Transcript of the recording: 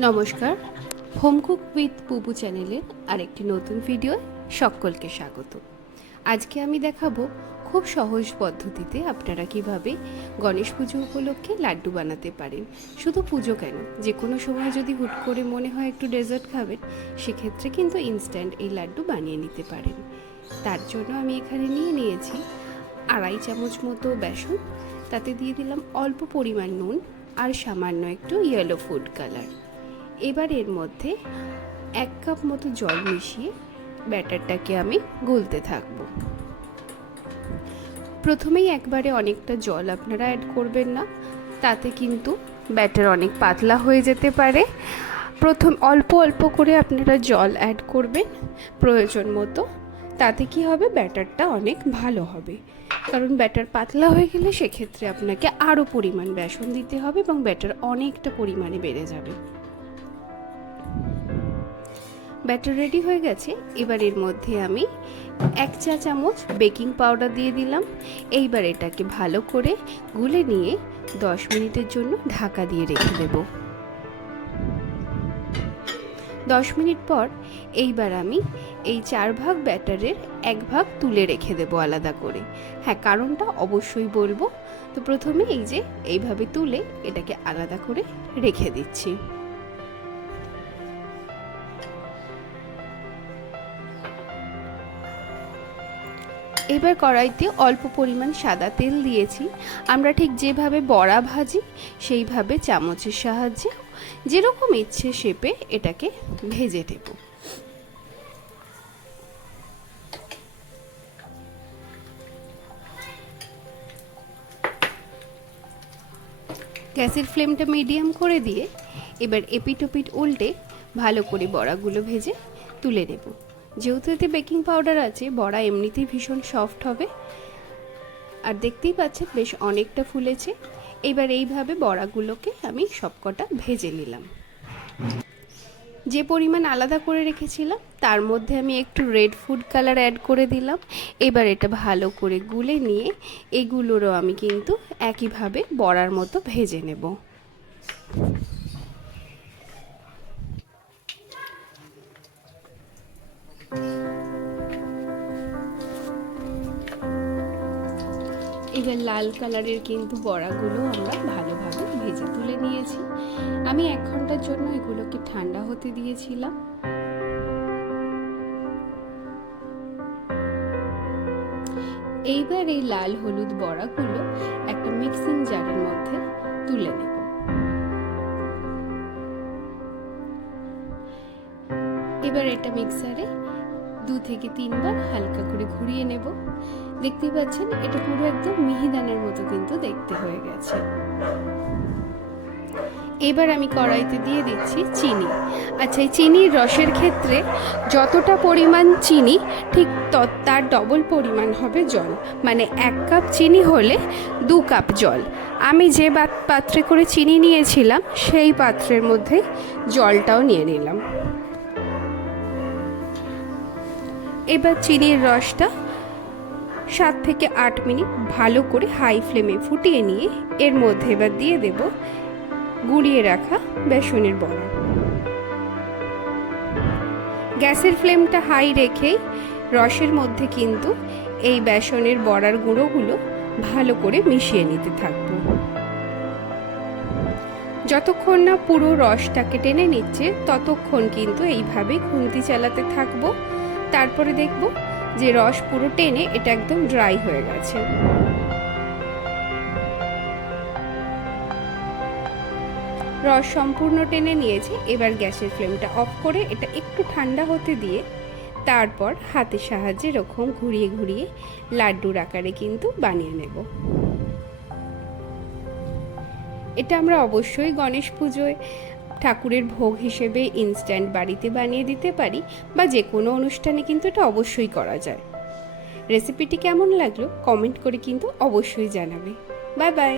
নমস্কার। Home cook with পুপু চ্যানেলে আরেকটি নতুন ভিডিও সকলকে স্বাগত। আজকে আমি দেখাবো খুব সহজ পদ্ধতিতে আপনারা কীভাবে গণেশ পুজো উপলক্ষে লাড্ডু বানাতে পারেন। শুধু পুজো কেন? যে কোনো সময় যদি হুট করে মনে হয় একটু ডেজার্ট খাবেন, সেক্ষেত্রে কিন্তু ইনস্ট্যান্ট এই লাড্ডু বানিয়ে নিতে পারেন। তার জন্য আমি এখানে নিয়ে নিয়েছি আড়াই চামচ মতো বেসন, তাতে দিয়ে দিলাম অল্প পরিমাণ নুন আর সামান্য একটু ইয়েলো ফুড কালার এবার এর মধ্যে এক কাপ মতো জল মিশিয়ে ব্যাটারটাকে আমি গুলতে থাকব। প্রথমেই একবারে অনেকটা জল আপনারা অ্যাড করবেন না, তাতে কিন্তু ব্যাটার অনেক পাতলা হয়ে যেতে পারে। প্রথম অল্প অল্প করে আপনারা জল অ্যাড করবেন প্রয়োজন মতো, তাতে কি হবে? ব্যাটারটা অনেক ভালো হবে। কারণ ব্যাটার পাতলা হয়ে গেলে সেক্ষেত্রে আপনাকে আরও পরিমাণ বেসন দিতে হবে এবং ব্যাটার অনেকটা পরিমাণে বেড়ে যাবে। ব্যাটার রেডি হয়ে গেছে। এবার এর মধ্যে আমি এক চা চামচ বেকিং পাউডার দিয়ে দিলাম। এইবার এটাকে ভালো করে গুলে নিয়ে দশ মিনিটের জন্য ঢাকা দিয়ে রেখে দেব। দশ মিনিট পর এইবার আমি এই চার ভাগ ব্যাটারের এক ভাগ তুলে রেখে দেবো আলাদা করে। হ্যাঁ কারণটা অবশ্যই বলব। তো প্রথমে এই যে এইভাবে তুলে এটাকে আলাদা করে রেখে দিচ্ছি। এবার কড়াইতে অল্প পরিমাণ সাদা তেল দিয়েছি। আমরা ঠিক যেভাবে বড়া ভাজি, সেইভাবে চামচের সাহায্যে যেরকম ইচ্ছে শেপে এটাকে ভেজে দেব গ্যাসের ফ্লেমটা মিডিয়াম করে দিয়ে এবার এপিট ওপিট উল্টে ভালো করে বড়াগুলো ভেজে তুলে নেব। যেহেতু এতে বেকিং পাউডার আছে, বড়া এমনিতেই ভীষণ সফট হবে। আর দেখতেই পাচ্ছেন বেশ অনেকটা ফুলেছে। এবার এইভাবে বড়াগুলোকে আমি সবকটা ভেজে নিলাম। যে পরিমাণ আলাদা করে রেখেছিলাম, তার মধ্যে আমি একটু রেড ফুড কালার অ্যাড করে দিলাম। এবার এটা ভালো করে গুলে নিয়ে এগুলোরও আমি কিন্তু একইভাবে বড়ার মতো ভেজে নেব। এবার লাল কালারের কিন্তু বড়াগুলো আমরা ভালোভাবে ভেজে তুলে নিয়েছি। আমি এক ঘণ্টার জন্য এগুলোকে ঠান্ডা হতে দিয়েছিলাম। এইবার এই লাল হলুদ বড়াগুলো একটা মিক্সিং জারের মধ্যে তুলে নেব। এবার এটা মিক্সারে দু থেকে তিনবার হালকা করে ঘুরিয়ে নেব। দেখতেই পাচ্ছেন, এটা পুরো একদম মিহিদানার মতো কিন্তু দেখতে হয়ে গেছে। এবার আমি কড়াইতে দিয়ে দিচ্ছি চিনি। আচ্ছা এই চিনির রসের ক্ষেত্রে যতটা পরিমাণ চিনি, ঠিক তত তার ডবল পরিমাণ হবে জল। মানে এক কাপ চিনি হলে দু কাপ জল। আমি যে পাত্রে করে চিনি নিয়েছিলাম, সেই পাত্রের মধ্যে জলটাও নিয়ে নিলাম। এবার চিনির রসটা সাত থেকে আট মিনিট ভালো করে হাই ফ্লেমে ফুটিয়ে নিয়ে এর মধ্যে এবার দিয়ে দেব গুঁড়িয়ে রাখা বেসনের বড়া। গ্যাসের ফ্লেমটা হাই রেখেই রসের মধ্যে কিন্তু এই বেসনের বড়ার গুঁড়োগুলো ভালো করে মিশিয়ে নিতে থাকব। যতক্ষণ না পুরো রসটাকে টেনে নিচ্ছে, ততক্ষণ কিন্তু এইভাবে খুন্তি চালাতে থাকব। তারপরে দেখব যে রস পুরো টেনে এটা একদম ড্রাই হয়ে গেছে। রস সম্পূর্ণ টেনে নিয়েছি, এবার গ্যাসের ফ্লেমটা অফ করে এটা একটু ঠান্ডা হতে দিয়ে তারপর হাতের সাহায্যে এরকম ঘুরিয়ে ঘুরিয়ে লাড্ডুর আকারে কিন্তু বানিয়ে নেব। এটা আমরা অবশ্যই গণেশ পুজোয় ঠাকুরের ভোগ হিসেবে ইনস্ট্যান্ট বাড়িতে বানিয়ে দিতে পারি বা যে কোনো অনুষ্ঠানে কিন্তু এটা অবশ্যই করা যায়। রেসিপিটি কেমন লাগল? কমেন্ট করে কিন্তু অবশ্যই জানাবে। Bye bye